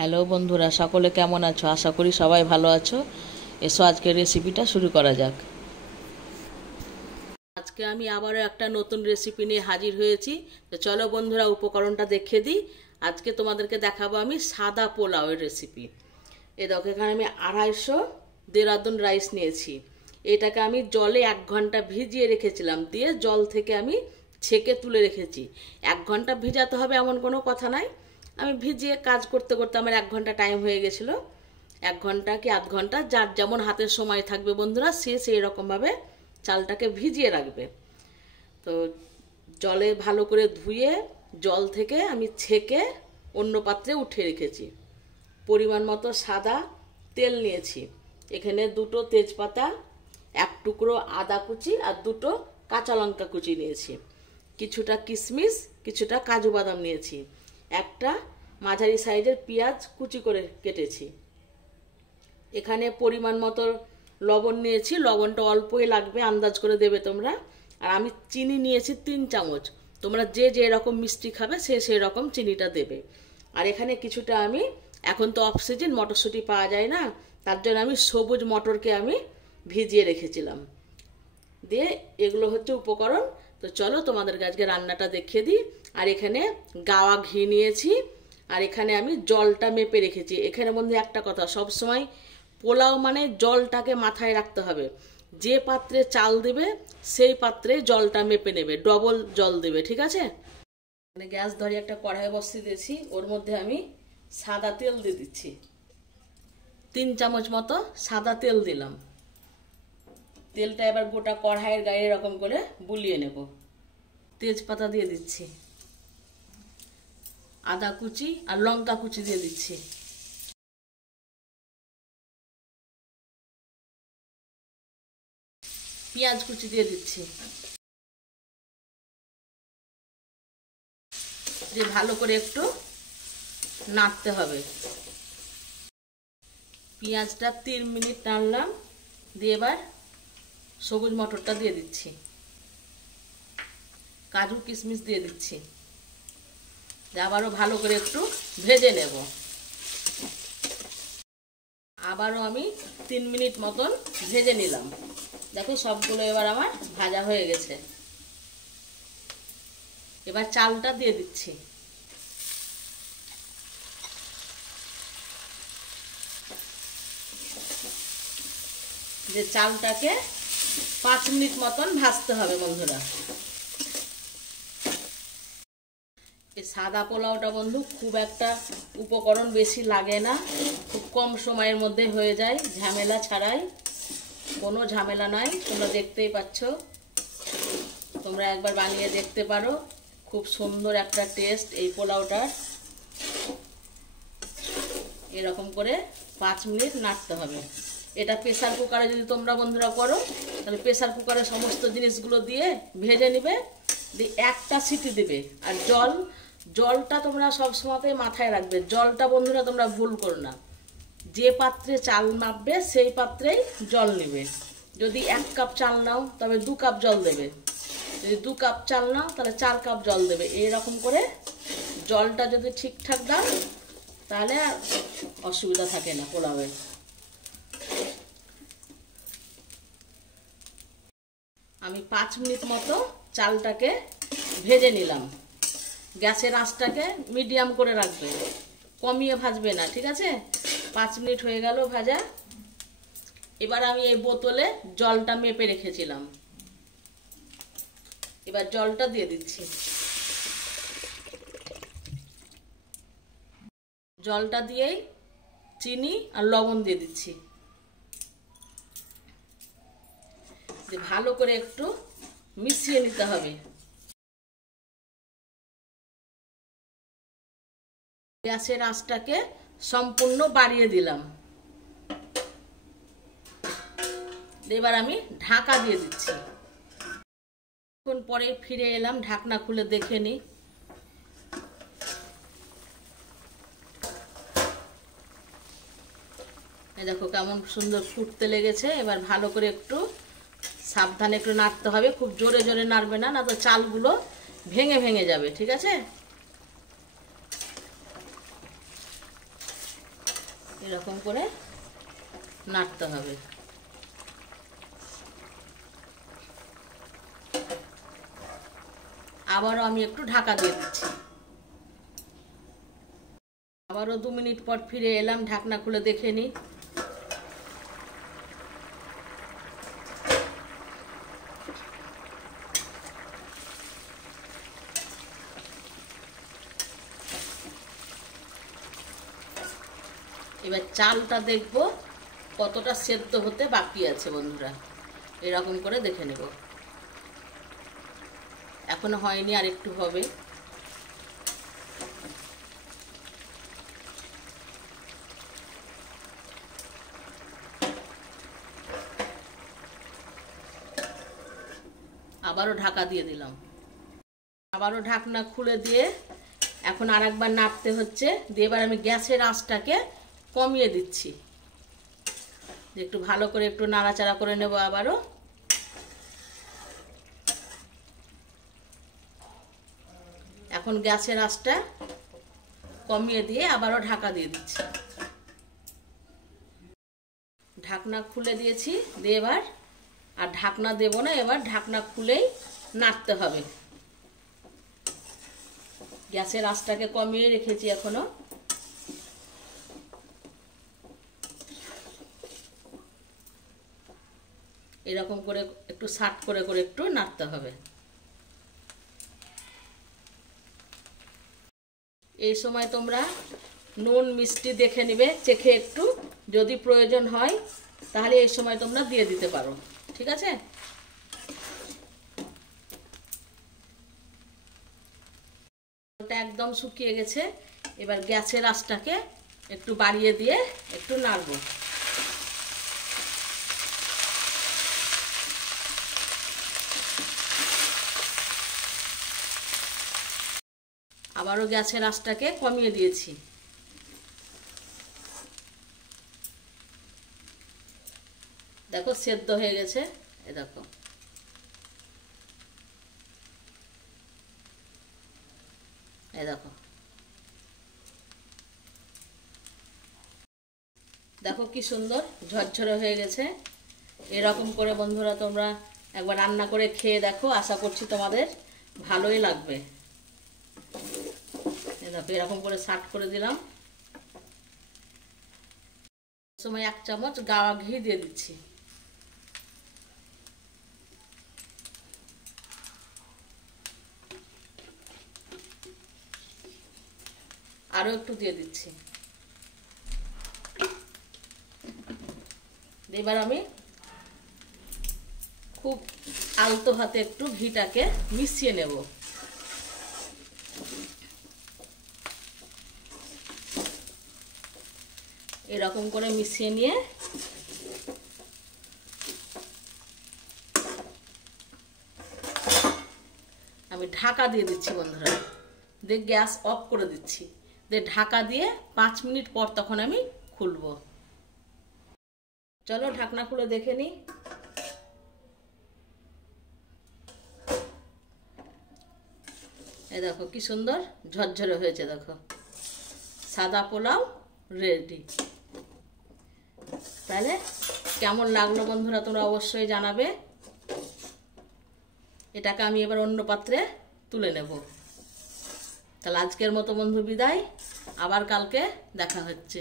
Hello বন্ধুরা, সকলে কেমন আছো? আশা করি সবাই ভালো আছো। এসো আজকের রেসিপিটা শুরু করা যাক। আজকে আমি আবারও একটা নতুন রেসিপি নিয়ে হাজির হয়েছি। তো চলো বন্ধুরা, উপকরণটা দেখিয়ে দিই। আজকে তোমাদেরকে দেখাবো আমি সাদা পোলাওয়ের রেসিপি। এ দেখো, এখানে আমি 250 দেরাদুন রাইস নিয়েছি। এটাকে আমি জলে 1 ঘন্টা ভিজিয়ে রেখেছিলাম, দিয়ে জল থেকে আমি ছেঁকে তুলে রেখেছি। 1 ঘন্টা ভিজাতে হবে এমন কোনো কথা নাই। আমি ভিজিয়ে কাজ করতে করতে আমার 1 ঘন্টা টাইম হয়ে গেছিলো। 1 ঘন্টা কি আধ ঘন্টা, যার যেমন হাতের সময় থাকবে বন্ধুরা, সে সেই রকমভাবে চালটাকে ভিজিয়ে রাখবে। তো জলে ভালো করে ধুয়ে জল থেকে আমি ছেঁকে অন্য পাত্রে উঠিয়ে রেখেছি। পরিমাণ মতো সাদা তেল নিয়েছি। এখানে 2টো তেজপাতা, 1 টুকরো আদা কুচি আর 2টো কাঁচা লঙ্কা কুচি নিয়েছি। কিছুটা কিশমিশ, কিছুটা কাজু বাদাম নিয়েছি। একটা মাঝারি সাইজের পেঁয়াজ কুচি করে কেটেছি। এখানে পরিমাণ মতো লবণ নিয়েছি। লবণটা অল্পই লাগবে, আন্দাজ করে দেবে তোমরা। আর আমি চিনি নিয়েছি 3 চামচ। তোমরা যে যে রকম মিষ্টি খাবে সে সেই রকম চিনিটা দেবে। আর এখানে কিছুটা আমি, এখন তো অফ সিজন, মটরশুঁটি পাওয়া যায় না, তার জন্য আমি সবুজ মটরকে আমি ভিজিয়ে রেখেছিলাম। দিয়ে এগুলো হচ্ছে উপকরণ। তো চলো তোমাদেরকে আজকে রান্নাটা দেখিয়ে দিই। আর এখানে গাওয়া ঘি নিয়েছি। আর এখানে আমি জলটা মেপে রেখেছি। এখানে বন্ধু একটা কথা, সবসময় পোলাও মানে জলটাকে মাথায় রাখতে হবে। যে পাত্রে চাল দেবে সেই পাত্রে জলটা মেপে নেবে, ডবল জল দেবে, ঠিক আছে? মানে গ্যাস ধরে একটা কড়াই বসিয়ে দিয়েছি, ওর মধ্যে আমি সাদা তেল দিয়ে দিচ্ছি। 3 চামচ মতো সাদা তেল দিলাম। তেলটা এবার গোটা কড়াইয়ের গায়ে এরকম করে বুলিয়ে নেব। তেজপাতা দিয়ে দিচ্ছি, আদা কুচি আর লঙ্কা কুচি দিয়ে দিচ্ছি। পেঁয়াজ কুচি দিয়ে দিচ্ছি। যে ভালো করে একটু নাড়তে হবে। পেঁয়াজটা 3 মিনিট নাড়লাম, দিয়ে এবার সবুজ মটরটা দিয়ে দিচ্ছি। কাজু কিশমিশ দিয়ে দিচ্ছি। আবারও ভালো করে একটু ভেজে নেব। আবারও আমি 3 মিনিট মতন ভেজে নিলাম। দেখো সবগুলো এবার আমার ভাজা হয়ে গেছে। এবার চালটা দিয়ে দিচ্ছি। যে চালটাকে 5 মিনিট মতন ভাজতে হবে বন্ধুরা। এই সাদা পোলাওটা বন্ধু খুব একটা উপকরণ বেশি লাগে না, খুব কম সময়ের মধ্যে হয়ে যায়, ঝামেলা ছাড়াই। কোনো ঝামেলা নাই, তোমরা দেখতেই পাচ্ছ। তোমরা একবার বানিয়ে দেখতে পারো, খুব সুন্দর একটা টেস্ট এই পোলাওটার। এরকম করে 5 মিনিট নাড়তে হবে। এটা প্রেসার কুকারে যদি তোমরা বন্ধুরা করো, তাহলে প্রেসার কুকারে সমস্ত জিনিসগুলো দিয়ে ভেজে নিবে, দিয়ে একটা সিটি দিবে। আর জলটা তোমরা সবসময়তে মাথায় রাখবে, জলটা বন্ধুরা তোমরা ভুল করো না। যে পাত্রে চাল মাপবে সেই পাত্রেই জল নেবে। যদি 1 কাপ চাল নাও তবে 2 কাপ জল দেবে। যদি 2 কাপ চাল নাও তাহলে 4 কাপ জল দেবে। এইরকম করে জলটা যদি ঠিকঠাক দাও তাহলে আর অসুবিধা থাকে না পোলাওয়ে। আমি 5 মিনিট মতো চালটাকে ভেজে নিলাম। গ্যাসের আঁচটাকে মিডিয়াম করে রাখবে, কমিয়ে ভাজবে না, ঠিক আছে? 5 মিনিট হয়ে গেল ভাজা। এবার আমি এই বোতলে জলটা মেপে রেখেছিলাম, এবার জলটা দিয়ে দিচ্ছি। জলটা দিয়েই চিনি আর লবণ দিয়ে দিচ্ছি। ভালো করে একটু মিশিয়ে নিতে হবে। গ্যাসের আঁচটাকে সম্পূর্ণ বাড়িয়ে দিলাম। এবার আমি ঢাকা দিয়ে দিচ্ছি। কিছুক্ষণ পরে ফিরে এলাম, ঢাকনা খুলে দেখে নিই। দেখো কেমন সুন্দর ফুটতে লেগেছে। এবার ভালো করে একটু সাবধানে একটু নাড়তে হবে, খুব জোরে জোরে নাড়বে না, না তো চালগুলো ভেঙে ভেঙে যাবে, ঠিক আছে? এরকম করে নাড়তে হবে। আবারও আমি একটু ঢাকা দিয়ে দিচ্ছি। আবারও 2 মিনিট পর ফিরে এলাম, ঢাকনা খুলে দেখে নিই। এবার চালটা দেখব কতটা সেদ্ধ হতে বাকি আছে বন্ধুরা, এরকম করে দেখে নেব। এখনো হয়নি, আর একটু হবে। আবারও ঢাকা দিয়ে দিলাম। আবারও ঢাকনা খুলে দিয়ে এখন আরেকবার নাড়তে হচ্ছে। দিয়ে এবার আমি গ্যাসের আঁচটাকে কমিয়ে দিচ্ছি। একটু ভালো করে একটু নাড়াচাড়া করে নেব আবারও। এখন গ্যাসের আঁচটা কমিয়ে দিয়ে আবারও ঢাকা দিয়ে দিচ্ছি। ঢাকনা খুলে দিয়েছি। দিয়ে এবার আর ঢাকনা দেব না, এবার ঢাকনা খুলেই নাড়তে হবে। গ্যাসের আঁচটাকে কমিয়ে রেখেছি এখনো। এরকম করে একটু সাট করে করে একটু নাড়তে হবে। এই সময় তোমরা নুন মিষ্টি দেখে নেবে, চেখে একটু, যদি প্রয়োজন হয় তাহলে এই সময় তোমরা দিয়ে দিতে পারো, ঠিক আছে? ওটা একদম শুকিয়ে গেছে। এবার গ্যাসের আঁচটাকে একটু বাড়িয়ে দিয়ে একটু নাড়বো। আবারও গ্যাসের আঁচটাকে কমিয়ে দিয়েছি। দেখো সেদ্ধ হয়ে গেছে, এই দেখো। এই দেখো, দেখো কি সুন্দর ঝরঝরে হয়ে গেছে। এরকম করে বন্ধুরা তোমরা একবার রান্না করে খেয়ে দেখো, আশা করছি তোমাদের ভালোই লাগবে। দেখো এরকম করে সাট করে দিলাম। সময় 1 চামচ গাওয়া ঘি দিয়ে দিচ্ছি। আরো একটু দিয়ে দিচ্ছি। এবার আমি খুব আলতো হাতে একটু ঘিটাকে মিশিয়ে নেব। এরকম করে মিশিয়ে নিয়ে আমি ঢাকা দিয়ে দিচ্ছি বন্ধুরা। দিয়ে গ্যাস অফ করে দিচ্ছি। দিয়ে ঢাকা দিয়ে 5 মিনিট পর তখন আমি খুলবো। চলো ঢাকনা খুলে দেখে নিই। এই দেখো কি সুন্দর ঝরঝরে হয়েছে। দেখো সাদা পোলাও রেডি। তাহলে কেমন লাগলো বন্ধুরা তোমরা অবশ্যই জানাবে। এটাকে আমি এবার অন্য পাত্রে তুলে নেব। তাহলে আজকের মতো বন্ধু বিদায়, আবার কালকে দেখা হচ্ছে।